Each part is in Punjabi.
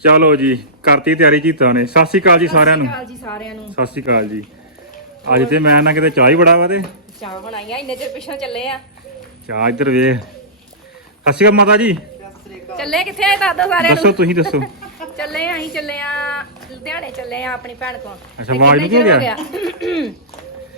ਚਲੋ ਜੀ ਕਰਤੀ ਤਿਆਰੀ ਜੀਤਾਂ ਨੇ ਸਤਿ ਸ਼੍ਰੀ ਅਕਾਲ ਜੀ ਸਾਰਿਆਂ ਨੂੰ। ਸਤਿ ਸ਼੍ਰੀ ਅਕਾਲ ਜੀ ਸਾਰਿਆਂ ਨੂੰ। ਸਤਿ ਸ਼੍ਰੀ ਅਕਾਲ ਜੀ। ਅੱਜ ਤੇ ਮੈਂ ਨਾ ਕਿਤੇ ਚਾਹ ਹੀ ਬੜਾ ਵਾ ਤੇ। ਚਾਹ ਬਣਾਈਆਂ ਇੰਨੇ ਚਿਰ ਪਿੱਛੋਂ ਚੱਲੇ ਆ। ਚਾਹ ਇੱਧਰ ਵੇ ਸਤਿ ਸ਼੍ਰੀ ਅਕਾਲ ਮਾਤਾ ਜੀ। ਚੱਲੇ ਕਿੱਥੇ ਆ ਦੱਸ ਦੋ ਸਾਰਿਆਂ ਦੱਸੋ ਨੂੰ? ਤੁਸੀਂ ਦੱਸੋ। ਚੱਲੇ ਆ ਅਸੀਂ ਚੱਲੇ ਆ ਲੁਧਿਆਣੇ ਚੱਲੇ ਆ ਆਪਣੀ ਭੈਣ ਕੋਲ। ਅੱਛਾ, ਆਵਾਜ਼ ਕਿੰਨਾ ਚਿਰ ਹੋ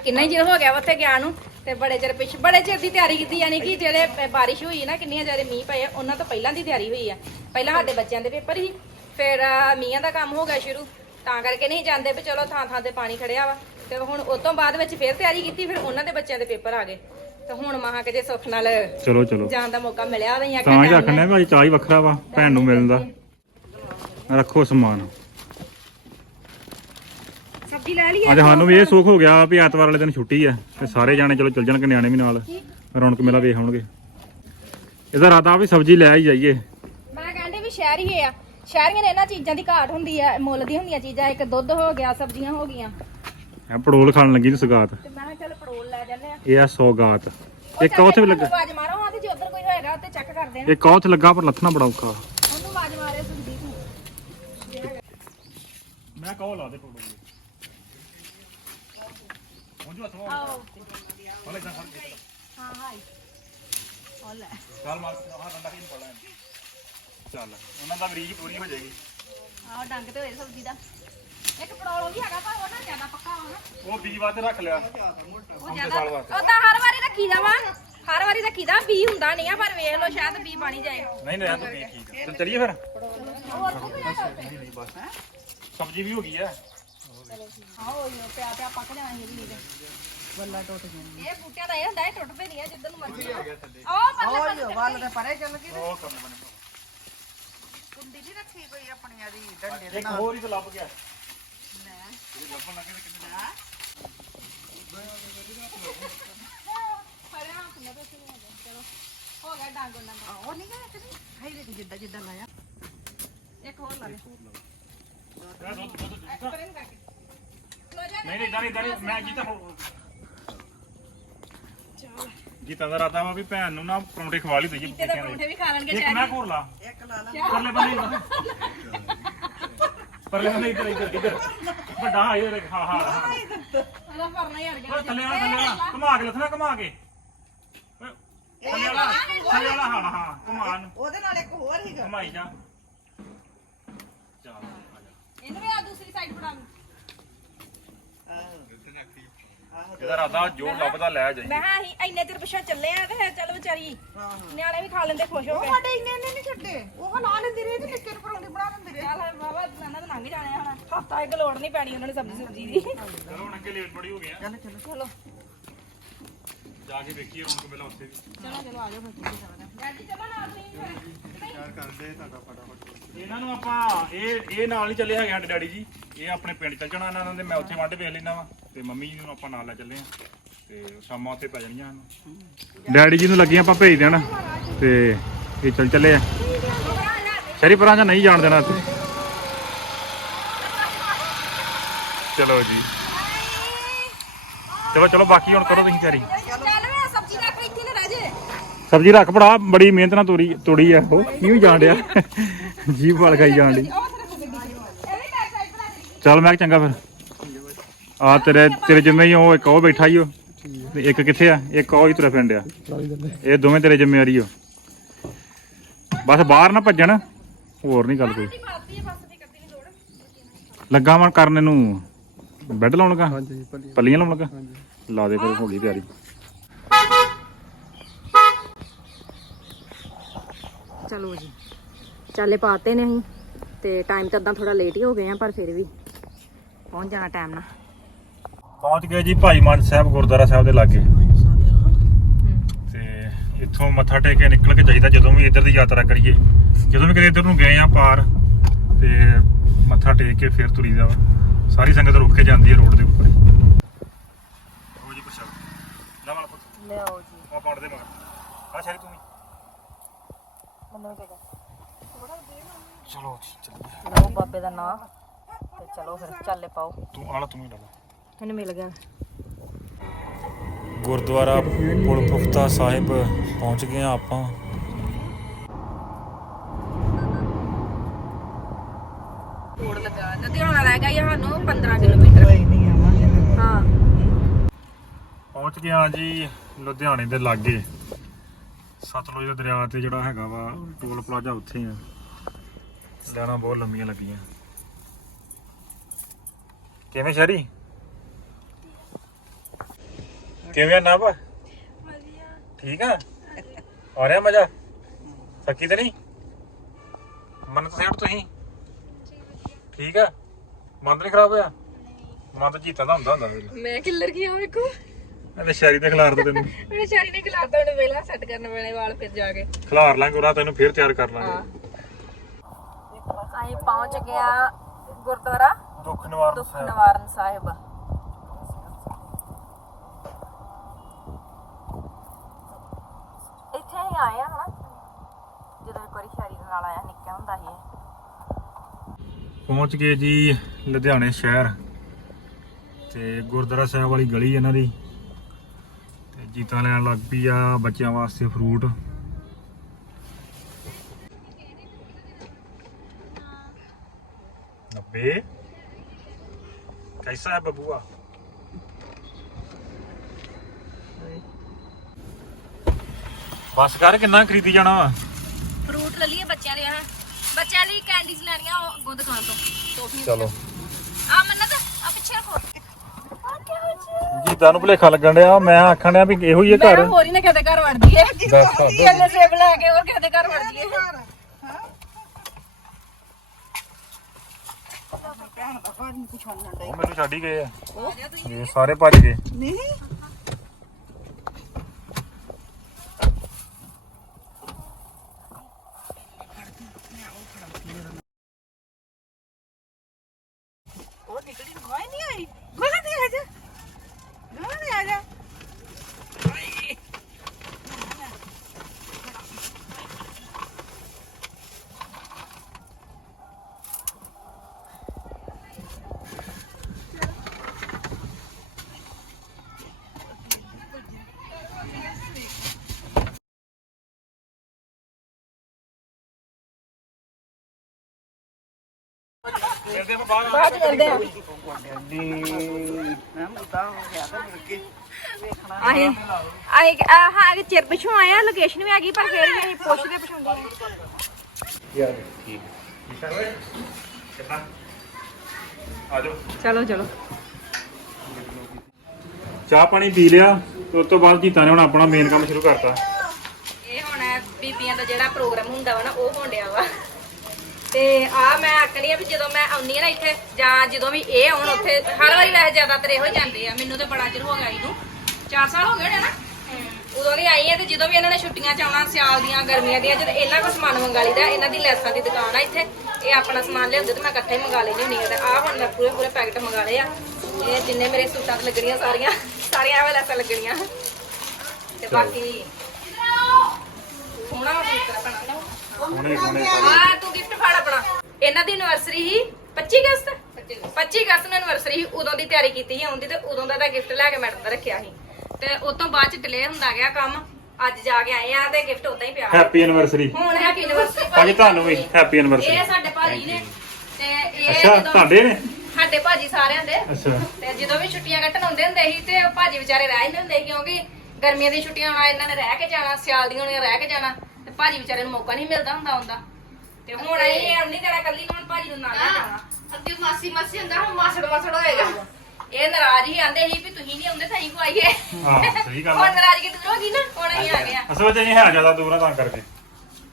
ਕਿੰਨਾ ਹੀ ਚਿਰ ਹੋ ਗਿਆ ਉੱਥੇ ਗਿਆ ਨੂੰ ਤੇ ਬੜੇ ਚਿਰ ਪਿੱਛੇ ਬੜੇ ਚਿਰ ਦੀ ਤਿਆਰੀ ਕੀਤੀ ਯਾਨੀ ਕਿ ਜਿਹੜੇ ਬਾਰਿਸ਼ ਹੋਈ ਨਾ ਕਿੰਨੀਆਂ ਜ਼ਿਆਦਾ ਮੀਂਹ ਪਏ ਉਹਨਾਂ ਤੋਂ ਪਹਿਲਾਂ ਦੀ ਤਿਆਰੀ ਹੋਈ ਆ। ਪਹਿਲਾਂ ਸਾਡੇ ਬੱਚਿਆਂ ਦੇ ਪੇਪਰ ਸੀ ਫਿਰ ਮੀਂਹਾਂ ਦਾ ਕੰਮ ਹੋ ਗਿਆ ਸ਼ੁਰੂ। ਤਾਂ ਕਰਕੇ ਨਹੀਂ ਜਾਂਦੇ ਵੀ ਚਲੋ ਥਾਂ ਥਾਂ ਤੇ ਪਾਣੀ ਖੜਿਆ ਵਾ। ਤੇ ਹੁਣ ਉਸ ਤੋਂ ਬਾਅਦ ਵਿੱਚ ਫਿਰ ਤਿਆਰੀ ਕੀਤੀ ਫਿਰ ਉਹਨਾਂ ਦੇ ਬੱਚਿਆਂ ਦੇ ਪੇਪਰ ਆ ਗਏ। ਤੇ ਹੁਣ ਮਹਾ ਕਿਤੇ ਸੁੱਖ ਨਾਲ ਚਲੋ ਚਲੋ। ਜਾਣ ਦਾ ਮੌਕਾ ਮਿਲਿਆ ਨਹੀਂ ਆ ਤਾਂ ਹੀ ਆਖਣ ਵੀ ਅੱਜ ਚਾਹ ਹੀ ਵੱਖਰਾ ਵਾ ਭੈਣ ਨੂੰ ਮਿਲਣ ਦਾ। ਰੱਖੋ ਸਮਾਨ। ਸਬਜ਼ੀ ਲੈ ਲਈਏ ਅੱਜ ਸਾਨੂੰ ਵੀ ਇਹ ਸੁੱਖ ਹੋ ਗਿਆ ਵੀ ਐਤਵਾਰ ਵਾਲੇ ਦਿਨ ਛੁੱਟੀ ਆ ਤੇ ਸਾਰੇ ਜਾਣੇ ਚਲੋ ਚੱਲ ਜਾਣਗੇ ਨਿਆਣੇ ਵੀ ਨਾਲ। ਰੌਣਕ ਮੇਲਾ ਵੇਖ ਆਉਣਗੇ। ਇਹਦਾ ਇਰਾਦਾ ਵੀ ਸਬਜ਼ੀ ਲੈ ਹੀ ਜਾਈਏ। ਮੈਂ ਕਹਿੰਦੀ ਵੀ ਸ਼ਹਿਰੀ ਆ। ਸ਼ਹਿਰੀਆਂ ਨੇ ਇਹਨਾਂ ਚੀਜ਼ਾਂ ਦੀ ਘਾਟ ਹੁੰਦੀ ਆ ਮੁੱਲ ਦੀ ਹੁੰਦੀਆਂ ਚੀਜ਼ਾਂ ਇੱਕ ਦੁੱਧ ਹੋ ਗਿਆ ਸਬਜ਼ੀਆਂ ਹੋ ਗਈਆਂ। ਐ ਪੜੋਲ ਖਾਣ ਲੱਗੀ ਤੇ ਸਗਾਤ। ਤੇ ਮੈਂ ਕਿਹਾ ਚੱਲ ਪੜੋਲ ਲੈ ਜਾਂਦੇ ਆ। ਇਹ ਆ ਸੌਗਾਤ। ਉਹ ਇੱਕ ਚੱਲ ਉੱਥੇ ਵੀ ਲੱਗਾ। ਆਵਾਜ਼ ਮਾਰੋ ਹਾਂ ਤੇ ਜੇ ਉਧਰ ਕੋਈ ਹੋਏਗਾ ਤੇ ਚੈੱਕ ਕਰਦੇ ਆ ਇੱਕ ਉੱਥੇ ਲੱਗਾ ਪਰ ਲੱਥਣਾ ਬੜਾ ਔਖਾ। ਉਹਨੂੰ ਆਵਾਜ਼ ਮਾਰੇ ਸੰਦੀਪ ਨੂੰ। ਮੈਂ ਕਹੋ ਲਾ ਦੇ ਪੜੋਲ। ਹੁਣ ਜੋ ਆਓ। ਹਲੇ ਤਾਂ ਹਾਂ ਹਾਈ ਉਹ ਲੈ। ਕੱਲ ਮਾਰ ਆਹ ਡੰਡਾ ਕਿਨ ਪੜਾ ਚੱਲ ਉਹਨਾਂ ਦਾ ਮਰੀਜ਼ ਪੂਰੀ ਹੋ ਜਾਏਗੀ। ਆਹ ਡੰਗ ਤੇ ਹੋਏ ਸਬਜ਼ੀ ਦਾ। ਇੱਕ ਪੜੋਲ ਉਹ ਵੀ ਹੈਗਾ ਪਰ ਉਹ ਨਾ ਜ਼ਿਆਦਾ ਪੱਕਾ ਹੋਣਾ। ਉਹ ਬੀਜ ਵਾਸਤੇ ਰੱਖ ਲਿਆ। ਉਹ ਜ਼ਿਆਦਾ ਉਹਦਾ ਹਰ ਵਾਰੀ ਰੱਖੀ ਦਾ ਵਾ। ਹਰ ਵਾਰੀ ਰੱਖੀ ਦਾ ਬੀ ਹੁੰਦਾ ਨਹੀਂ ਆ ਪਰ ਵੇਖ ਲਓ ਸ਼ਾਇਦ ਬੀ ਬਣੀ ਜਾਏ। ਨਹੀਂ ਨਹੀਂ ਤੂੰ ਬੀਜ ਠੀਕ ਹੈ ਚਲ ਚਲੀਏ ਫਿਰ। ਉਹ ਵੀ ਸਬਜ਼ੀ ਵੀ ਹੋ ਗਈ ਹੈ ਹਾਂ ਉਹ ਪਿਆ ਪਿਆ ਪੱਕ ਜਾਣਾ ਇਹ ਵੀ ਬੱਲਾ ਟੁੱਟ ਜਾਣਾ ਇਹ ਬੂਟਿਆਂ ਦਾ ਇਹ ਹੁੰਦਾ ਇਹ ਟੁੱਟਦੇ ਨਹੀਂ ਆ ਜਿੱਦਨ ਮਰਜ਼ੀ ਉਹ ਪਰਲੇ ਪਾਸੇ ਵੱਲ ਦੇ ਪਰੇ ਚੱਲ ਗਈ ਉਹ ਕੰਮ ਬਣੇ ਕੁੰਡੀ ਨਹੀਂ ਰੱਖੀ ਕੋਈ ਆਪਣੀਆਂ ਦੀ ਡੰਡੇ ਦੇ ਇੱਕ ਹੋਰ ਹੀ ਤਾਂ ਲੱਭ ਗਿਆ। ਇਹ ਲੱਭਣ ਲੱਗੇ ਤਾਂ ਕਿੰਨੇ ਪਰੇ ਹੱਥ ਨਾ ਤੇ ਹੋ ਗਿਆ ਚਲੋ। ਹੋ ਗਿਆ ਡਾਂਗ ਉਹਨਾਂ ਦਾ। ਉਹ ਨਹੀਂ ਗਿਆ ਕਿ ਹਾਈ ਦੇ ਜਿੱਦਾਂ ਜਿੱਦਾਂ ਲਾਇਆ। ਇੱਕ ਹੋਰ ਲਾ ਦੇ ਮੈਂ ਦੁੱਧ ਦੁੱਧ ਦਿੱਤਾ। ਪਰੇ ਨੂੰ ਕਰਕੇ ਲੋ ਜਾ ਨਹੀਂ ਨਹੀਂ ਇਦਾਂ ਨਹੀਂ ਇਦਾਂ ਨਹੀਂ ਮੈਂ ਜੀਤਾ ਹੋ ਜੀਤਾ ਦਾ ਰਾਦਾ ਵਾ ਵੀ ਭੈਣ ਨੂੰ ਨਾ ਪਰੌਂਠੇ ਖਵਾ ਲਈ ਦਈਏ ਤੇ ਪਰੌਂਠੇ ਵੀ ਖਾ ਲੈਣਗੇ ਇੱਕ ਮੈਂ ਘੋਰ ਲਾ। ਇੱਕ ਲਾ ਲਾ। ਪਰਲੇ ਬੰਨੇ ਪਰਲੇ ਬੰਨੇ ਇੱਧਰ ਇੱਧਰ ਇੱਧਰ ਵੱਡਾ ਆ ਇਹ ਹਾਂ ਹਾਂ ਹਾਂ। ਚਲੋ ਕਰਨਾ ਗਿਆ। ਓਏ ਥੱਲੇ ਆ ਥੱਲੇ ਆ। ਘੁਮਾ ਕੇ ਲੱਥਣਾ ਘੁਮਾ ਕੇ। ਓਏ, ਥੱਲੇ ਵਾਲਾ ਥੱਲੇ ਵਾਲਾ ਹਾਂ ਹਾਂ ਘੁਮਾ। ਨੂੰ ਉਹਦੇ ਨਾਲ ਇੱਕ ਹੋਰ ਹੀਗਾ ਘੁਮਾਈ ਜਾ। ਚੱਲ ਆ ਜਾ। ਇਹਨੂੰ ਵੀ ਆ ਦੂਸਰੀ ਸਾਈਡ ਫੜਾ ਇਹਦਾ ਰਾਦਾ ਜੋ ਲੱਭਦਾ ਲੈ ਜਾਈ। ਮੈਂ ਹਾਂ ਅਸੀਂ ਇੰਨੇ ਚਿਰ ਪਿੱਛੇ ਚੱਲੇ ਆ ਤੇ ਚੱਲ ਵਿਚਾਰੀ ਨਿਆਣੇ ਵੀ ਖਾ ਲੈਂਦੇ ਖੁਸ਼ ਹੋ ਉਹ ਕੇ ਸਾਡੇ ਇੰਨੇ ਇੰਨੇ ਨਹੀਂ ਛੱਡੇ ਉਹ ਲਾ ਲੈਂਦੀ ਰਹੀ ਤੇ ਨਿੱਕੇ ਨੂੰ ਪਰੌਂਠੇ ਬਣਾ ਲੈਂਦੀ ਰਹੀ। ਚੱਲ ਬਾਬਾ ਨਾਨਾ ਤਾਂ ਲੰਘ ਜਾਣੇ ਆ ਹੁਣ। ਹਫਤਾ ਇੱਕ ਲੋੜ ਨਹੀਂ ਪੈਣੀ ਉਹਨਾਂ ਨੂੰ ਸਬਜ਼ੀ ਸੁਬਜ਼ੀ ਦੀ। ਚਲੋ ਹੁਣ ਅੱਗੇ ਲੇਟ ਬੜੀ ਹੋ ਗਿਆ ਚੱਲ ਚਲੋ। ਚਲੋ। ਜਾ ਕੇ ਵੇਖੀਏ ਰੌਣਕ ਮੇਲਾ ਉੱਥੇ ਵੀ। ਚਲੋ ਚਲੋ ਆ ਜਾਓ ਫਿਰ ਡੈਡੀ ਚਲੋ ਨਾਲ ਤੁਸੀਂ ਇਹਨਾਂ ਨੂੰ ਆਪਾਂ ਇਹ ਇਹ ਨਾਲ ਨਹੀਂ ਚੱਲੇ ਹੈਗੇ ਸਾਡੇ ਡੈਡੀ ਜੀ। ਇਹ ਆਪਣੇ ਪਿੰਡ ਚੱਲ ਜਾਣਾ ਇਹਨਾਂ ਦੇ ਮੈਂ ਉੱਥੇ ਵਾਂਢੇ ਵੇਖ ਲੈਣਾ ਵਾ। ਤੇ ਮੰਮੀ ਜੀ ਨੂੰ ਆਪਾਂ ਨਾਲ ਲੈ ਚੱਲੇ ਆ। ਤੇ ਸ਼ਾਮਾਂ ਉੱਥੇ ਪੈ ਜਾਣੀਆਂ ਸਾਨੂੰ ਡੈਡੀ ਜੀ ਨੂੰ ਲੱਗੀਆਂ ਆਪਾਂ ਭੇਜ ਦੇਣਾ। ਤੇ ਇਹ ਚੱਲ ਚੱਲੇ ਆ। ਸ਼ਰੀ ਪਰਾਂ ਜਾਂ ਨਹੀਂ ਜਾਣ ਦੇਣਾ ਇੱਥੇ। ਚਲੋ ਜੀ। ਚਲੋ ਚਲੋ ਬਾਕੀ ਹੁਣ ਕਰੋ ਤੁਸੀਂ ਤਿਆਰੀ। ਚੱਲ ਵੇ ਸਬਜ਼ੀ ਰੱਖ ਇੱਥੇ ਨਾ ਰਹਿ ਜੇ ਸਬਜ਼ੀ ਰੱਖ ਬੜਾ ਬੜੀ ਮਿਹਨਤ ਨਾਲ ਤੋੜੀ ਤੋੜੀ ਆ ਉਹ। ਕਿਉਂ ਜਾਣ ਡਿਆ? ਜੀਭ ਵਾਲ ਖਾਈ ਜਾਣ ਦੇ। ਚੱਲ ਮੈਂ ਚੰਗਾ ਫਿਰ। ਆ ਤੇਰੇ ਤੇਰੇ ਜਿੰਮੇ ਹੀ ਉਹ ਇੱਕ ਉਹ ਬੈਠਾ ਹੀ ਉਹ ਤੇ ਇੱਕ ਕਿੱਥੇ ਆ? ਇੱਕ ਉਹ ਹੀ ਤੁਰਿਆ ਫਿਰਨ ਡਿਆ ਇਹ ਦੋਵੇਂ ਤੇਰੇ ਜ਼ਿੰਮੇਵਾਰੀ ਹੋ ਬਸ ਬਾਹਰ ਨਾ ਭੱਜਣ। ਹੋਰ ਨਹੀਂ ਗੱਲ ਕੋਈ। ਲੱਗਾ ਮਨ ਕਰਨ ਇਹਨੂੰ। ਬੈੱਡ ਲਾਉਣ ਲੱਗਾ? ਪੱਲੀਆਂ। ਲਾਉਣ ਲੱਗਾ? ਲਾ ਦੇ ਫਿਰ ਹੋ ਗਈ ਤਿਆਰੀ। ਚਲੋ ਜੀ। ਚਾਲੇ ਪਾਤੇ ਨੇ ਅਸੀਂ। ਤੇ ਟਾਈਮ ਤਾਂ ਅੱਧਾ ਥੋੜਾ ਲੇਟ ਹੀ ਹੋ ਗਏ ਆ ਪਰ ਫਿਰ ਵੀ। ਪਹੁੰਚ ਜਾਣਾ ਟਾਈਮ ਨਾਲ। ਪਹੁੰਚ ਗਏ ਜੀ ਭਾਈ ਮਾਨ ਸਾਹਿਬ ਗੁਰਦੁਆਰਾ ਸਾਹਿਬ ਦੇ ਲਾਗੇ। ਤੇ ਇੱਥੋਂ ਮੱਥਾ ਟੇਕ ਕੇ ਨਿਕਲ ਕੇ ਜਾਈਦਾ ਜਦੋਂ ਵੀ ਇੱਧਰ ਦੀ ਯਾਤਰਾ ਕਰੀਏ। ਜਦੋਂ ਵੀ ਕਦੇ ਇੱਧਰ ਨੂੰ ਗਏ ਆ ਪਾਰ ਤੇ ਮੱਥਾ ਟੇਕ ਕੇ ਫਿਰ ਤੁਰੀਦਾ ਸਾਰੀ ਸੰਗਤ ਰੁਕ ਕੇ ਜਾਂਦੀ ਹੈ ਰੋਡ ਦੇ ਉੱਪਰ। ਉਹ ਜੀ ਪ੍ਰਸ਼ਾਦ। ਲੈ ਵਾਲਾ ਪੁੱਤ। ਲਿਆਓ ਜੀ। ਆ ਪਾਉਣ ਦੇ ਮਗਰ। ਆ ਸ਼ਰੀ ਤੂੰ ਮੈਨੂੰ ਕਿਹਦਾ ਚਲੋ ਜੀ ਚੱਲ ਬਾਬੇ ਦਾ ਨਾਮ ਤੇ ਚਲੋ ਫਿਰ ਚਾਲੇ ਪਾਓ। ਤੂੰ ਆਲਾ ਤੂੰ ਹੀ ਲਾ। ਇਹਨੂੰ ਮਿਲ ਗਿਆ। ਗੁਰਦੁਆਰਾ ਪੁਲ ਪੁਖਤਾ ਸਾਹਿਬ ਪਹੁੰਚ ਗਏ ਆ ਆਪਾਂ। ਕੋਡ ਲੱਗਾ। ਲੁਧਿਆਣਾ ਰਹਿ ਗਿਆ ਸਾਨੂੰ 15 ਕਿਲੋਮੀਟਰ। ਕੋਈ ਨਹੀਂ ਆਵਾਂਗੇ। ਹਾਂ। ਪਹੁੰਚ ਗਿਆ ਜੀ ਲੁਧਿਆਣੇ ਦੇ ਲਾਗੇ। ਸਤਲੁਜ ਦੇ ਦਰਿਆ ਤੇ ਜਿਹੜਾ ਹੈਗਾ ਵਾ ਟੋਲ ਪਲਾਜ਼ਾ ਉੱਥੇ ਆ। ਲੈਣਾ ਬਹੁਤ ਲੰਮੀਆਂ ਲੱਗੀਆਂ। ਕਿਵੇਂ ਸ਼ਰੀ ਕਿਵੇਂ ਆ ਨਵ? ਠੀਕ ਆ? ਆ ਰਿਹਾ ਮਜ਼ਾ? ਸੱਕੀ ਤੇ ਨਹੀਂ? ਮਨ ਤਾਂ ਸੇਠ ਤੁਸੀਂ? ਠੀਕ ਆ? ਮਨ ਤਾਂ ਨਹੀਂ ਖਰਾਬ ਹੋਇਆ? ਮਨ ਤਾਂ ਜੀਤਾ ਦਾ ਹੁੰਦਾ ਹੁੰਦਾ ਫਿਰ। ਮੈਂ ਕਿੱਲਰ ਕੀ ਆ ਵੇਖੋ? ਇਹਨੇ ਸ਼ਰੀ ਦੇ ਖਿਲਾਰ ਦੇ ਤੈਨੂੰ। ਮੇਰੇ ਸ਼ਾਰੀ ਨੇ ਖਿਲਾਤਾ ਉਹਨੇ ਵੇਲਾ ਸੈੱਟ ਕਰਨ ਵੇਲੇ ਵਾਲ ਫਿਰ ਜਾ ਕੇ। ਖਿਲਾਰ ਲਾਂਗੇ ਉਹਦਾ ਤੈਨੂੰ ਫੇਰ ਤਿਆਰ ਕਰ ਲਾਂਗੇ। ਅਸੀਂ ਪਹੁੰਚ ਗਿਆ ਗੁਰਦੁਆਰਾ ਦੁੱਖ ਨਿਵਾਰਨ ਦੁੱਖ ਸਾਹਿਬ ਨਿਵਾਰਨ ਸਾਹਿਬ ਇੱਥੇ ਹੀ ਆਏ ਆ ਹਨਾ ਜਦੋਂ ਇੱਕ ਵਾਰੀ ਸ਼ਾਰੀ ਦੇ ਹੁੰਦਾ ਸੀ। ਪਹੁੰਚ ਗਏ ਜੀ ਲੁਧਿਆਣੇ ਸ਼ਹਿਰ ਤੇ ਗੁਰਦੁਆਰਾ ਸਾਹਿਬ ਵਾਲੀ ਗਲੀ ਇਹਨਾਂ ਦੀ। ਤੇ ਜੀਤਾ ਲੈਣ ਲੱਗ ਪਈ ਆ ਬੱਚਿਆਂ ਵਾਸਤੇ ਫਰੂਟ। ਨੱਬੇ? ਕੈਸਾ ਹੈ ਬਬੂਆ ਬਸ ਕਰ ਕਿੰਨਾ ਖਰੀਦੀ ਜਾਣਾ ਵਾ? ਫਰੂਟ ਲੈ ਲਈਏ ਬੱਚਿਆਂ ਦੇ ਹਾਂ ਬੱਚਿਆਂ ਲਈ ਕੈਂਡੀਜ਼ ਲੈਣੀਆਂ ਉਹ ਅੱਗੋਂ ਦੁਕਾਨ ਤੋਂ। ਟੋਫੀ ਚਲੋ। ਆ ਮੰਨਤ ਆ ਪਿੱਛੇ ਰੱਖੋ। ਆ ਕੀ ਹੋ ਜੀ ਜੀਤਾ ਨੂੰ ਭੁਲੇਖਾ ਲੱਗਣ ਡਿਆ ਮੈਂ ਆਖਣ ਡਿਆ ਵੀ ਇਹੋ ਹੀ ਹੈ ਘਰ। ਮੈਂ ਹੋਰ ਹੀ ਨਾ ਕਿਤੇ ਘਰ ਵੜ ਜੀਏ ਦੱਸ ਦੱਸ। ਸੇਬ ਲੈ ਕੇ ਹੋਰ ਕਿਤੇ ਘਰ ਵੜ ਜੀਏ ਭੈਣ ਦਾ ਘਰ ਨੂੰ ਪੁੱਛਣ ਨਾ ਉਹ ਮੈਨੂੰ ਛੱਡ ਹੀ ਗਏ ਆ। ਇਹ ਸਾਰੇ ਭੱਜ ਗਏ। ਨਹੀਂ। наверное. ਮਿਲਦੇ ਆਪਾਂ ਬਾਅਦ ਬਾਅਦ ਚ ਮਿਲਦੇ ਆ ਮੈਂ ਮੁੱਦਾ ਹੋ ਗਿਆ ਤਾਂ ਮੁੜ ਕੇ ਵੇਖਣਾ ਆਏ ਆਏ ਆ ਹਾਂ ਇਹ ਚਿਰ ਪਿਛੋਂ ਆਇਆ ਲੋਕੇਸ਼ਨ ਵੀ ਆ ਗਈ ਪਰ ਫੇਰ ਵੀ ਅਸੀਂ ਪੁੱਛਦੇ ਪੁੱਛਾਂਦੇ ਯਾਰ ਠੀਕ ਠੀਕ ਹੈ ਓਏ ਕਿੱਦਾਂ ਆ ਜਾਓ ਚਲੋ ਚਲੋ। ਚਾਹ ਪਾਣੀ ਪੀ ਲਿਆ ਤੇ ਉਸ ਤੋਂ ਬਾਅਦ ਜੀਤਾ ਨੇ ਹੁਣ ਆਪਣਾ ਮੇਨ ਕੰਮ ਸ਼ੁਰੂ ਕਰਤਾ। ਇਹ ਹੁਣ ਬੀਬੀਆਂ ਦਾ ਜਿਹੜਾ ਪ੍ਰੋਗਰਾਮ ਹੁੰਦਾ ਵਾ ਨਾ ਉਹ ਹੋਣ ਡਿਆ ਵਾ। ਤੇ ਆ ਮੈਂ ਆਖਣੀ ਆ ਵੀ ਜਦੋਂ ਮੈਂ ਆਉਂਦੀ ਆ ਨਾ ਇੱਥੇ ਜਾਂ ਜਦੋਂ ਵੀ ਇਹ ਆਉਣ ਉੱਥੇ ਹਰ ਵਾਰੀ ਵੈਸੇ ਜ਼ਿਆਦਾਤਰ ਇਹੋ ਹੀ ਜਾਂਦੇ ਆ। ਮੈਨੂੰ ਤੇ ਬੜਾ ਚਿਰ ਹੋ ਗਿਆ ਇਹਨੂੰ 4 ਸਾਲ ਹੋ ਗਏ ਹੋਣੇ ਨਾ? ਉਦੋਂ ਦੀ ਆਈ ਆ ਤੇ ਜਦੋਂ ਵੀ ਇਹਨਾਂ ਨੇ ਛੁੱਟੀਆਂ ਚ ਆਉਣਾ ਸਿਆਲ ਦੀਆਂ ਗਰਮੀਆਂ ਦੀਆਂ ਜਦ ਇਹਨਾਂ ਕੋਲ ਸਮਾਨ ਮੰਗਾ ਲਈਦਾ ਇਹਨਾਂ ਦੀ ਲੈਸਾਂ ਦੀ ਦੁਕਾਨ ਆ ਇੱਥੇ। ਇਹ ਆਪਣਾ ਸਮਾਨ ਲਿਆਉਂਦੇ ਤੇ ਮੈਂ ਇਕੱਠੇ ਹੀ ਮੰਗਾ ਲੈਂਦੀ ਹੁੰਦੀ ਆ ਤੇ ਆ ਹੁਣ ਮੈਂ ਪੂਰੇ ਪੂਰੇ ਪੈਕਟ ਮੰਗਾ ਲਏ ਆ। ਇਹ ਜਿੰਨੇ ਮੇਰੇ ਸੂਟਾਂ ਤੇ ਲੱਗਣੀਆਂ ਸਾਰੀਆਂ ਸਾਰੀਆਂ ਐਵੇਂ ਲੈਸਾਂ ਲੱਗਣੀਆਂ। ਤੇ ਬਾਕੀ ਸੋਹਣਾ ਸੂਟ ਤੇਰਾ ਭੈਣਾ। ਹੁਣੇ ਹੁਣੇ ਆ ਤੂੰ ਗਿਫਟ ਫੜ ਆਪਣਾ। ਇਹਨਾਂ ਦੀ ਐਨਵਰਸਰੀ ਸੀ 25 ਅਗਸਤ? 25 ਅਗਸਤ। ਨੂੰ ਐਨਵਰਸਰੀ ਸੀ ਉਦੋਂ ਦੀ ਤਿਆਰੀ ਕੀਤੀ ਸੀ ਆਉਂਦੀ ਤੇ ਉਦੋਂ ਦਾ ਦਾ ਗਿਫਟ ਲੈ ਕੇ ਮੈਡਮ ਦਾ ਰੱਖਿਆ ਸੀ। ਤੇ ਉਸ ਤੋਂ ਬਾਅਦ ਚ ਡਿਲੇ ਹੁੰਦਾ ਗਿਆ ਕੰਮ। ਅੱਜ ਜਾ ਕੇ ਆਏ ਆ ਤੇ ਗਿਫਟ ਉਦਾਂ ਹੀ ਪਿਆ। ਹੈਪੀ ਐਨਵਰਸਰੀ ਹੁਣ ਹੈਪੀ ਐਨਵਰਸਰੀ ਭਾਜੀ ਤੁਹਾਨੂੰ ਵੀ ਹੈਪੀ ਐਨਵਰਸਰੀ ਇਹ ਸਾਡੇ ਭਾਜੀ ਨੇ। ਤੇ ਇਹ ਅੱਛਾ ਜਦੋਂ- ਤੁਹਾਡੇ ਨੇ? ਸਾਡੇ ਭਾਜੀ ਸਾਰਿਆਂ ਦੇ। ਅੱਛਾ। ਤੇ ਜਦੋਂ ਵੀ ਛੁੱਟੀਆਂ ਕੱਟਣ ਹੁੰਦੇ ਹੁੰਦੇ ਸੀ ਤੇ ਉਹ ਭਾਜੀ ਵਿਚਾਰੇ ਰਹਿ ਜਾਂਦੇ ਹੁੰਦੇ ਸੀ ਕਿਉਂਕਿ ਗਰਮੀਆਂ ਦੀਆਂ ਛੁੱਟੀਆਂ ਆਉਣਾ ਇਹਨਾਂ ਨੇ ਰਹਿ ਕੇ ਜਾਣਾ ਸਿਆਲ ਦੀਆਂ ਹੋਣੀਆਂ ਰਹਿ ਕੇ ਜਾਣਾ। ਭਾਜੀ ਵਿਚਾਰੇ ਨੂੰ ਮੌਕਾ ਨਹੀਂ ਮਿਲਦਾ ਹੁੰਦਾ ਹੁੰਦਾ। ਤੇ ਹੁਣ ਇਹ ਆਉਣੀ ਤੇਰਾ ਕੱਲੀ ਨੂੰ ਹੁਣ ਭਾਜੀ ਨੂੰ ਨਾਲ ਲੈ ਜਾਣਾ ਅੱਗੇ ਮਾਸੀ ਮਾਸੀ ਹੁੰਦਾ ਹੁਣ ਮਾਸੜ ਮਾਸੜ ਹੋਏਗਾ। ਇਹ ਨਾਰਾਜ਼ ਹੀ ਆਂਦੇ ਸੀ ਵੀ ਤੁਸੀਂ ਨਹੀਂ ਆਉਂਦੇ ਤਾਂ ਅਸੀਂ ਕੋ ਆਈਏ ਹਾਂ ਸਹੀ ਗੱਲ ਹੁਣ ਹੈ ਨਾਰਾਜ਼ਗੀ ਦੂਰ ਹੋ ਗਈ ਨਾ ਹੁਣ ਅਸੀਂ ਆ ਗਏ ਆ। ਅਸਲ ਵਿੱਚ ਨਹੀਂ ਹੈ ਜ਼ਿਆਦਾ ਦੂਰ ਆ ਤਾਂ ਕਰਕੇ।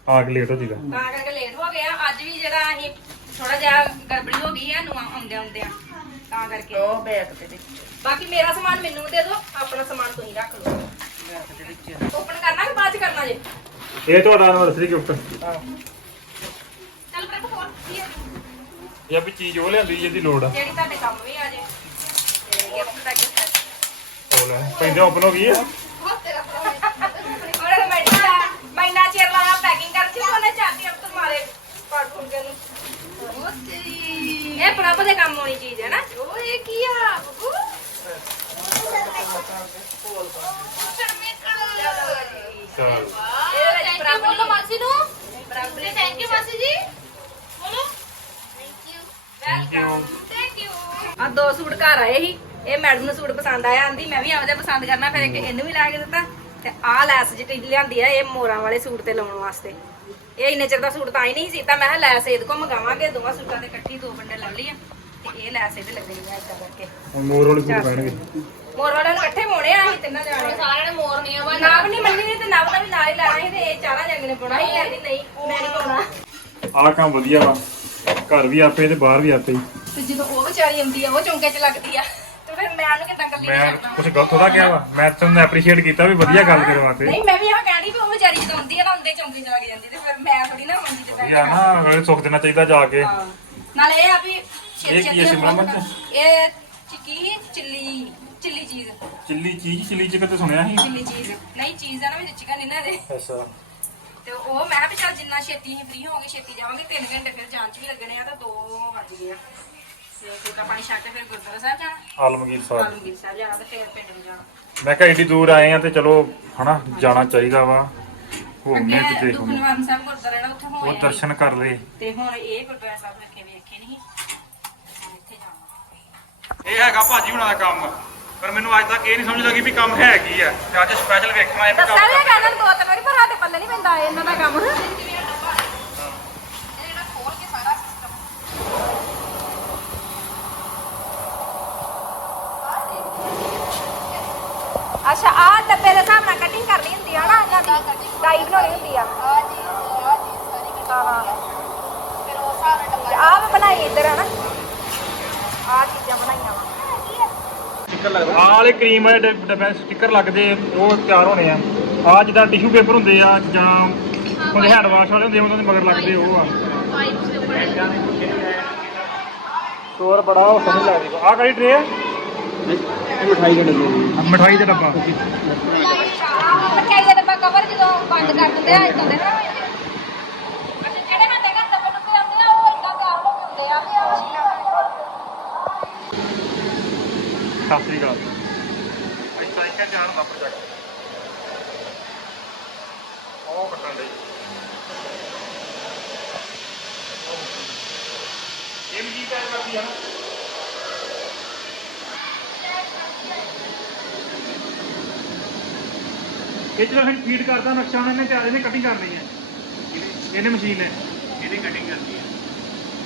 ਆ ਕੇ ਲੇਟ ਹੋ ਜੀਗਾ ਤਾਂ ਕਰਕੇ ਲੇਟ ਹੋ ਗਏ ਆ। ਅੱਜ ਵੀ ਜਿਹੜਾ ਅਸੀਂ ਥੋੜਾ ਜਿਹਾ ਗੜਬੜੀ ਹੋ ਗਈ ਆ ਨੂੰ ਆਉਂਦੇ ਆਉਂਦੇ ਆ। ਤਾਂ ਕਰਕੇ। ਉਹ ਬੈਗ ਦੇ ਵਿੱਚ। ਬਾਕੀ ਮੇਰਾ ਸਮਾਨ ਮੈਨੂੰ ਦੇ ਦਿਓ ਆਪਣਾ ਸਮਾਨ ਤੁਸੀਂ ਰੱਖ ਲਓ। ਬੈਗ ਦੇ ਵਿੱਚ। ਓਪਨ ਕਰਨਾ ਕਿ ਬਾਅਦ ਚ ਕਰਨਾ ਜੇ? ਇਹ ਤੁਹਾਡਾ ਐਨਵਰਸਰੀ ਗਿਫਟ ਚੱਲ ਪ੍ਰਭ ਹੋਰ ਕੀ ਹੈ? ਜਾਂ ਵੀ ਚੀਜ਼ ਉਹ ਲਿਆਂਦੀ ਜਿਹਦੀ ਲੋੜ ਆ। ਜਿਹੜੀ ਤੁਹਾਡੇ ਕੰਮ ਵੀ ਆ ਜੇ। ਤੇ ਗਿਫਟ ਦਾ ਗਿਫਟ ਉਹ ਲੈ ਪੈਂਦੇ ਓਪਨ ਹੋ ਗਈ ਹੈ ਉਹਨੇ ਮੈਡਾ ਮਹੀਨਾ ਚਿਰ ਲਾਇਆ ਪੈਕਿੰਗ ਕਰ ਸੀ ਉਹਨੇ ਚਾਹਤੀ ਅਬ ਤੁਹਾਰੇ ਪਾੜ ਫੁੰਡ ਕੇ ਨੂੰ ਇਹ ਪ੍ਰਭ ਦੇ ਕੰਮ ਹੋਣੀ ਚੀਜ਼ ਹੈ ਨਾ ਉਹ ਇਹ ਕੀ ਆ ਬੱਬੂ ਚਲ ਇਹ ਵਿੱਚ ਥੈਂਕ ਯੂ ਪ੍ਰਭ ਬੋਲੋ ਮਾਸੀ ਨੂੰ ਪ੍ਰਭ ਨੇ ਥੈਂਕ ਯੂ ਮਾਸੀ ਜੀ ਬੋਲੋ thank you thank you thank you ਆ ਦੋ ਸੂਟ ਘਰ ਆਏ ਸੀ ਇਹ ਮੈਡਮ ਨੂੰ ਸੂਟ ਪਸੰਦ ਆਇਆ ਆਂਦੀ ਮੈਂ ਵੀ ਆਪਦੇ ਪਸੰਦ ਕਰਨਾ ਫਿਰ ਇੱਕ ਇਹਨੂੰ ਵੀ ਲਾ ਕੇ ਦਿੱਤਾ ਤੇ ਆਹ ਲੈਸ ਜਿਹੜੀ ਲਿਆਂਦੀ ਆ ਇਹ ਮੋਰਾਂ ਵਾਲੇ ਸੂਟ ਤੇ ਲਾਉਣ ਵਾਸਤੇ। ਇਹ ਇੰਨੇ ਚਿਰ ਦਾ ਸੂਟ ਤਾਂ ਹੀ ਨਹੀਂ ਸੀਤਾ ਮੈਂ ਕਿਹਾ ਲੈਸ ਇਹਦੇ ਕੋਲ ਮੰਗਾਵਾਂਗੇ ਦੋਵਾਂ ਸੂਟਾਂ ਦੇ ਇਕੱਠੀ ਦੋ ਬੰਡੇ ਲੈ ਲਈ ਆ ਤੇ ਇਹ ਲੈਸ ਇਹਦੇ ਲੱਗਣੀ ਆ ਇਦਾਂ ਕਰਕੇ। ਹੁਣ ਮੋਰ ਵਾਲੇ ਸੂਟ ਪੈਣਗੇ। ਮੋਰ ਵਾਲਿਆਂ ਨੂੰ ਇਕੱਠੇ ਪਾਉਣੇ ਆ ਅਸੀਂ ਤਿੰਨਾਂ ਜਾਣੇ। ਸਾਰਿਆਂ ਨੇ ਮੋਰਨੀਆਂ ਵਾ ਨਾਬ ਨਹੀਂ ਮੰਨੀ ਨੇ ਤੇ ਨਾਬ ਦਾ ਵੀ ਨਾਲ ਹੀ ਲੈਣਾ ਸੀ ਤੇ ਇਹ ਚਾਰਾਂ ਜੰਗ ਨੇ ਪਾਉਣਾ ਸੀ ਕਹਿੰਦੀ ਨਹੀਂ ਮੈਂ ਨਹੀਂ ਪਾਉਣਾ। ਆਹ ਕੰਮ ਵਧੀਆ ਵਾ। ਘਰ ਵੀ ਆਪੇ ਤੇ ਬਾਹਰ ਵੀ ਆਪੇ ਹੀ। ਤੇ ਜਦੋਂ ਉਹ ਵਿਚਾਰੀ ਆਉਂਦੀ ਆ ਉਹ ਚੌਂਕੇ 'ਚ ਲੱਗਦੀ ਆ। ਫਿਰ ਮੈਂ ਉਹਨੂੰ ਕਿੱਦਾਂ ਕੱਲੀ ਮੈਂ ਛੱਡਦਾ? ਕੁਝ ਗਲਤ ਥੋੜਾ ਕਿਹਾ ਵਾ। ਮੈਂ ਤੁਹਾਨੂੰ ਐਪਰੀਸ਼ੀਏਟ ਕੀਤਾ ਵੀ ਵਧੀਆ ਗੱਲ ਕਰਵਾਤੇ ਨਹੀਂ ਮੈਂ ਵੀ ਇਹ ਕਹਿੰਦੀ ਵੀ ਉਹ ਵਿਚਾਰੀ ਜਦੋਂ ਆਉਂਦੀ ਆ ਨਾ ਹੁੰਦੇ ਚੌਂਕੇ 'ਚ ਲੱਗ ਜਾਂਦੀ ਤੇ ਫਿਰ ਮੈਂ ਥੋੜੀ ਨਾ ਮੰਜੀ ਤੇ ਬੈਠ ਇਹ ਆ ਨਾ ਨਾਲੇ ਸੁੱਖ ਦੇਣਾ ਚਾਹੀਦਾ ਜਾ ਕੇ। ਹਾਂ। ਨਾਲ ਇਹ ਆ ਵੀ ਇਹ ਛੇਤੀ ਕੀ ਹੈ ਛੇਤੀ ਸ਼ਿਮਲਾ ਮਿਰਚ? ਇਹ ਚਿੱਕੀ chilli chilli cheese. Chilli cheese chilli chicken ਤੇ ਸੁਣਿਆ ਸੀ? ਚਿੱਲੀ ਚੀਜ਼। ਨਹੀਂ ਚੀਜ਼ ਆ ਨਾ ਵਿੱਚ ਚਿਕਨ ਇਹਨਾਂ ਦੇ। ਅੱਛਾ। ਤੇ ਉਹ ਮੈਂ ਕਿਹਾ ਵੀ ਚੱਲ ਜਿੰਨਾ ਛੇਤੀ ਅਸੀਂ ਫ੍ਰੀ ਹੋਵਾਂਗੇ ਛੇਤੀ ਜਾਵਾਂਗੇ 3 ਘੰਟੇ ਫਿਰ ਜਾਣ 'ਚ ਵੀ ਲੱਗਣੇ ਆ ਤਾਂ 2 ਵੱਜ ਗਏ ਆ। ਤੇ ਫੁਲਕਾ ਪਾਣੀ ਛੱਕ ਕੇ ਫਿਰ ਗੁਰਦੁਆਰਾ ਸਾਹਿਬ ਜਾਣਾ। ਆਲਮਗੀਰ ਸਾਹਿਬ। ਆਲਮਗੀਰ ਸਾਹਿਬ ਜਾਣਾ ਤੇ ਫਿਰ ਪਿੰਡ ਨੂੰ ਜਾਣਾ। ਮੈਂ ਕਿਹਾ ਏਡੀ ਦੂਰ ਆਏ ਆ ਤੇ ਚਲੋ ਹਨਾ ਜਾਣਾ ਚਾਹੀਦਾ ਵਾ। ਘੁੰਮਣੇ ਤੇ ਅੱਗੇ ਦੇਖੋ ਦੁਖਨਿਵਾਰਨ ਸਾਹਿਬ ਗੁਰਦੁਆਰਾ ਨਾ ਉੱਥੇ ਉਹ ਦਰਸ਼ਨ ਕਰ ਲਏ। ਤੇ ਹੁਣ ਇਹ ਗੁਰਦੁਆਰਾ ਸਾਹਿਬ ਰੱਖੇ ਵੇਖੇ ਨਹੀਂ। ਹੁਣ ਇੱਥੇ ਜਾਣਾ। ਇਹ ਹੈਗਾ ਭਾਜੀ ਹੁਣਾਂ ਦਾ ਕੰਮ। ਪਰ ਮੈਨੂੰ ਅੱਜ ਤੱਕ ਇਹ ਨਹੀਂ ਸਮਝ ਲੱਗੀ ਵੀ ਕੰਮ ਹੈ ਕੀ ਆ ਤੇ ਅੱਜ ਸਪੈਸ਼ਲ ਵੇਖਣਾ ਹੈ ਵੀ ਦੱਸਿਆ ਕੰਮ ਵੀ ਹੈਗਾ ਇਹਨਾਂ ਨੂੰ ਦੋ ਤਿੰਨ ਵਾਰੀ ਪਰ ਸਾਡੇ ਪੱਲੇ ਨਹੀਂ ਪੈਂਦਾ ਇਹਨਾਂ ਦਾ ਕੰਮ। ਅੱਛਾ ਆ ਡੱਬੇ ਦੇ ਹਿਸਾਬ ਨਾਲ ਕਟਿੰਗ ਕਰਨੀ ਹੁੰਦੀ ਆ ਨਾ ਇਹਨਾਂ ਦੀ ਡਾਈ ਬਣਾਉਣੀ ਹੁੰਦੀ ਆ? ਆ ਜੀ ਆ ਜੀ ਸਾਰੀ ਕੱਟੀ ਹਾਂ ਹਾਂ। ਫਿਰ ਉਹ ਸਾਰਾ ਡੱਬਾ ਆ ਵੀ ਬਣਾਈ ਇੱਧਰ ਆ ਨਾ ਆ ਚੀਜ਼ਾਂ ਬਣਾਈਆਂ ਵਾ। ਆਹ ਵਾਲੇ ਕਰੀਮ ਵਾਲੇ ਡੱਬ- ਸਟicker ਲੱਗਦੇ ਉਹ ਤਿਆਰ ਹੋਣੇ ਆ। ਆ ਜਿੱਦਾਂ ਟਿਸ਼ੂ ਪੇਪਰ ਹੁੰਦੇ ਆ ਜਾਂ ਉਹਦੇ ਹੈਂਡ ਵਾਸ਼ ਵਾਲੇ ਹੁੰਦੇ ਉਹਨਾਂ ਦੇ ਮਗਰ ਲੱਗਦੇ ਉਹ ਆ। ਸਟੋਰ ਬੜਾ ਉਹ ਸਮਝ ਲੱਗਦੀ ਆ। ਕਿਹੜੀ ਟਰੇ ਆ? ਮਿਠਾਈ ਦਾ ਡੱਬਾ ਮਠਾਈ ਦਾ ਡੱਬਾ। ਮਠਿਆਈ ਦਾ ਡੱਬਾ ਕਵਰ ਜਦੋਂ ਬੰਦ ਕਰ ਦਿੰਦੇ ਆ ਇਦਾਂ ਦੇ ਨਾ ਅੱਛਾ ਜਿਹੜੇ ਸਾਡੇ ਘਰ ਡੱਬੇ ਡੁੱਬੇ ਆਉਂਦੇ ਆ ਉਹ ਇਦਾਂ ਤਿਆਰ ਹੋ ਕੇ ਹੁੰਦੇ ਆ। ਤੇ ਆ ਮਸ਼ੀਨਾਂ ਸਤਿ ਸ੍ਰੀ ਅਕਾਲ ਇਸ ਤਰੀਕੇ ਨਾਲ ਹੁੰਦਾ ਪ੍ਰੋਜੈਕਟ ਉਹ ਕੱਟਣ ਲਈ ਇਹ ਵੀ ਜੀ ਕਰਦੀ ਆ ਨਾ ਇਹ ਜਿਹੜਾ ਫਿਰ ਫੀਡ ਕਰਦਾ ਨਕਸ਼ਾ ਇਹਨੇ ਤੇ ਇਹਨੇ ਕਟਿੰਗ ਕਰਨੀ ਹੈ। ਇਹਨੇ ਮਸ਼ੀਨ ਨੇ। ਇਹਨੇ ਕਟਿੰਗ ਕਰਦੀ ਹੈ।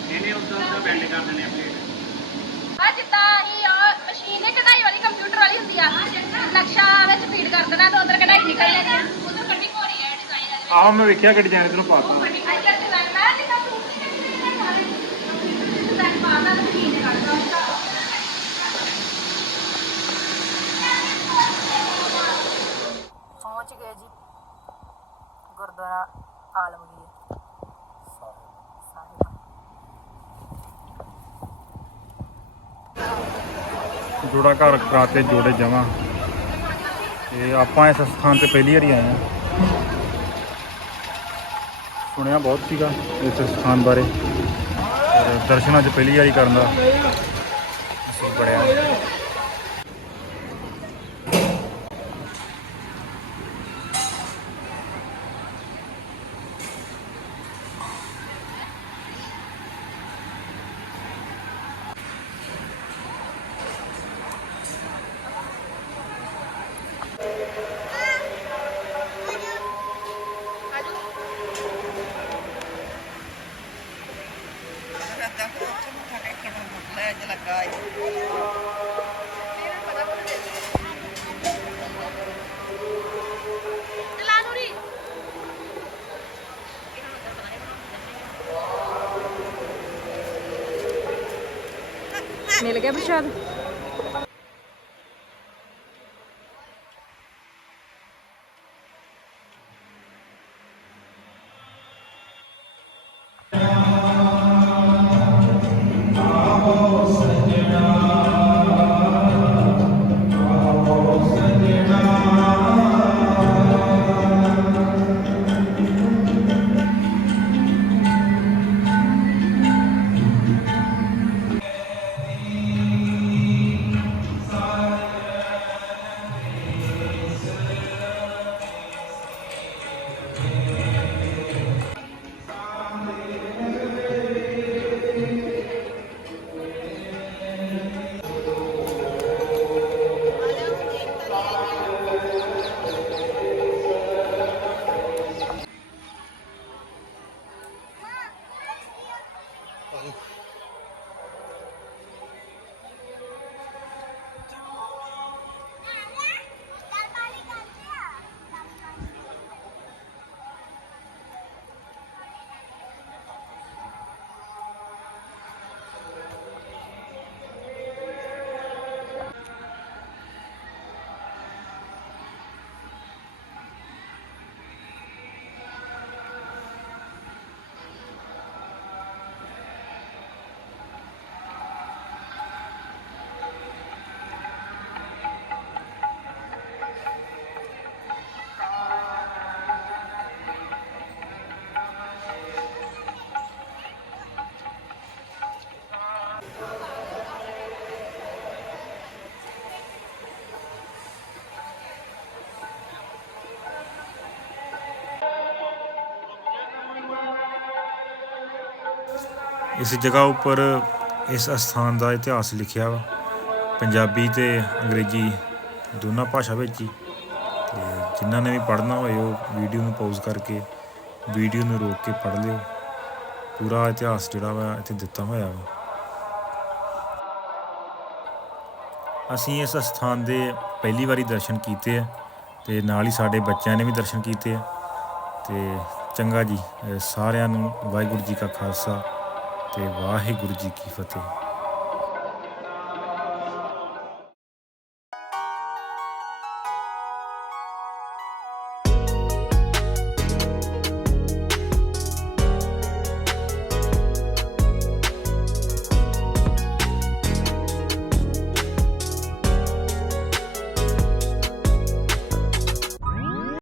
ਇਹਨੇ ਉਦਾਂ ਉਦਾਂ ਬੈਂਡ ਕਰ ਦੇਣੇ ਆ ਪਲੇਟ ਆ ਜਿੱਦਾਂ ਹੀ ਆ ਮਸ਼ੀਨ ਨੇ ਕਢਾਈ ਵਾਲੀ ਕੰਪਿਊਟਰ ਵਾਲੀ ਹੁੰਦੀ ਆ ਨਕਸ਼ਾ ਵਿੱਚ ਫੀਡ ਕਰ ਦੇਣਾ ਤੇ ਉਧਰ ਕਢਾਈ ਨਿਕਲ ਜਾਣੀ ਆ। ਉਧਰ ਕਟਿੰਗ ਹੋ ਰਹੀ ਹੈ ਡਿਜ਼ਾਈਨ ਆਹ ਮੈਂ ਵੇਖਿਆ ਕਿ ਡਿਜ਼ਾਈਨ ਤੈਨੂੰ ਪਾ ਦੂੰ ਇੱਧਰ ਡਿਜ਼ਾਈਨ ਮੈਂ ਜਿੱਦਾਂ ਸੂਟ ਦੀ ਕਟਿੰਗ ਕਰ ਰਹੀ ਡਿਜ਼ਾਈਨ ਪਾਉਂਦਾ ਤੇ ਮਸ਼ੀਨ ਨੇ ਕੱਢਦਾ ਪਹੁੰਚ ਗਏ ਜੀ। ਗੁਰਦੁਆਰਾ ਆਲਮਗੀਰ ਜੋੜਾ ਘਰ ਕਰਾਤੇ ਜੋੜੇ ਜਮਾ। ਤੇ ਆਪਾਂ ਇਸ ਸਥਾਨ ਤੇ ਪਹਿਲੀ ਵਾਰੀ ਆਏ ਆ ਸੁਣਿਆ ਬਹੁਤ ਸੀਗਾ ਇਸ ਸਥਾਨ ਬਾਰੇ। ਔਰ ਦਰਸ਼ਨ ਅੱਜ ਪਹਿਲੀ ਵਾਰੀ ਕਰਨ ਦਾ ਅਸੀਂ ਬੜਿਆ। ਮਿਲ ਗਿਆ ਇਸ ਜਗ੍ਹਾ ਉੱਪਰ ਇਸ ਅਸਥਾਨ ਦਾ ਇਤਿਹਾਸ ਲਿਖਿਆ ਵਾ। ਪੰਜਾਬੀ ਤੇ ਅੰਗਰੇਜ਼ੀ ਦੋਨਾਂ ਭਾਸ਼ਾ ਵਿੱਚ ਹੀ। ਤੇ ਜਿਨ੍ਹਾਂ ਨੇ ਵੀ ਪੜ੍ਹਨਾ ਹੋਏ, ਉਹ ਵੀਡੀਓ ਨੂੰ ਪੌਜ਼ ਕਰਕੇ, ਵੀਡੀਓ ਨੂੰ ਰੋਕ ਕੇ ਪੜ੍ਹ ਲਿਓ। ਪੂਰਾ ਇਤਿਹਾਸ ਜਿਹੜਾ ਵਾ ਇੱਥੇ ਦਿੱਤਾ ਹੋਇਆ ਵਾ। ਅਸੀਂ ਇਸ ਅਸਥਾਨ ਦੇ ਪਹਿਲੀ ਵਾਰੀ ਦਰਸ਼ਨ ਕੀਤੇ ਆ ਤੇ ਨਾਲ ਹੀ ਸਾਡੇ ਬੱਚਿਆਂ ਨੇ ਵੀ ਦਰਸ਼ਨ ਕੀਤੇ ਆ। ਤੇ ਚੰਗਾ ਜੀ, ਸਾਰਿਆਂ ਨੂੰ ਵਾਹਿਗੁਰੂ ਜੀ ਕਾ ਖਾਲਸਾ। ਤੇ ਵਾਹਿਗੁਰੂ ਜੀ ਕੀ ਫਤਿਹ।